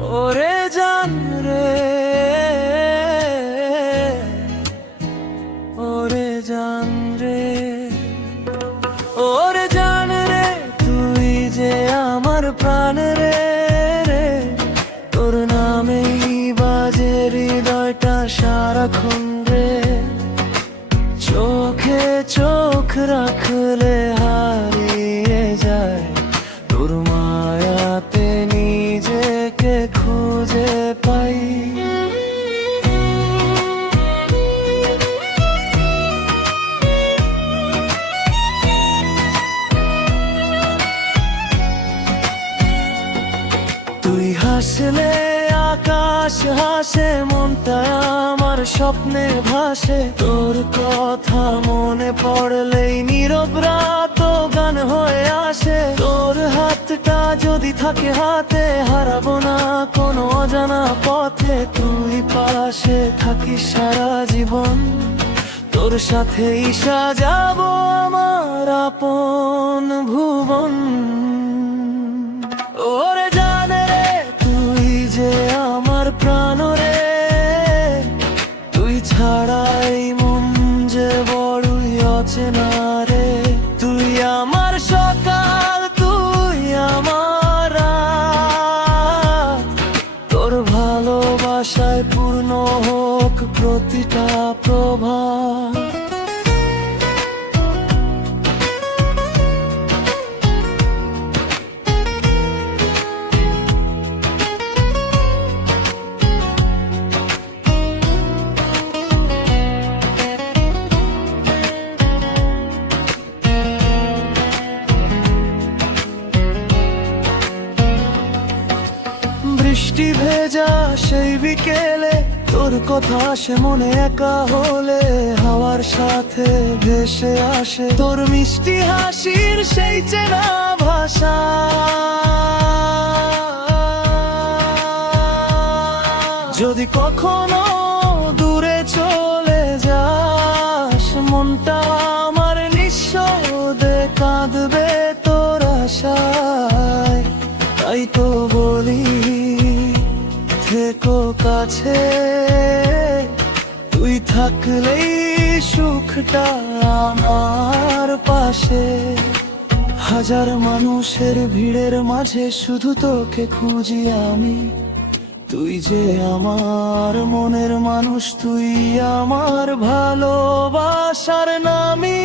ওরে জান রে, ওরে জান রে, ওরে জান রে, তুই যে আমার প্রাণ রে, রে তোর নামেই বাজে হৃদয়টা সারাক্ষণ রে। চোখে চোখ রাখলে হারিয়ে যায় তোর মায়াতে নিজেকে খুঁজে পাই। তুই হাসলে আকাশ হাসে, মনটা আমার স্বপ্নে ভাসে। তোর কথা মনে পড়লেই নীরব রাত গান হয়ে আসে। তোর হাতটা যদি থাকে হাতে, হারাবো না কোনো অজানা পথে। তুই পাশে থাকিস সারা জীবন, তোর সাথেই সাজাবো আমার আপন ভুবন। ওরে জান রে, তুই যে আমার প্রাণ রে, তুই ছাড়াই মন যে বড়ই অচেনা রে। তুই আমার সকাল, তুই আমার রাত, তোর ভালোবাসায় পূর্ণ হোক প্রতিটা প্রভাত। বৃষ্টি ভেজা সেই বিকেলে তোর কথা আসে মনে, একা হলে হাওয়ার সাথে ভেসে আসে তোর মিষ্টি হাসির সেই চেনা ভাষা। যদি কখনো দূরে চলে যাস, মনটা আমার নিঃশব্দে কাঁদবে তোর আশায়। তাই তো বলি থেকো কাছে, তুই থাকলেই সুখটা আমার পাশে। হাজার মানুষের ভিড়ের মাঝে শুধু তোকে খুঁজি আমি। তুই যে আমার মনের মানুষ, তুই আমার ভালোবাসার নামী।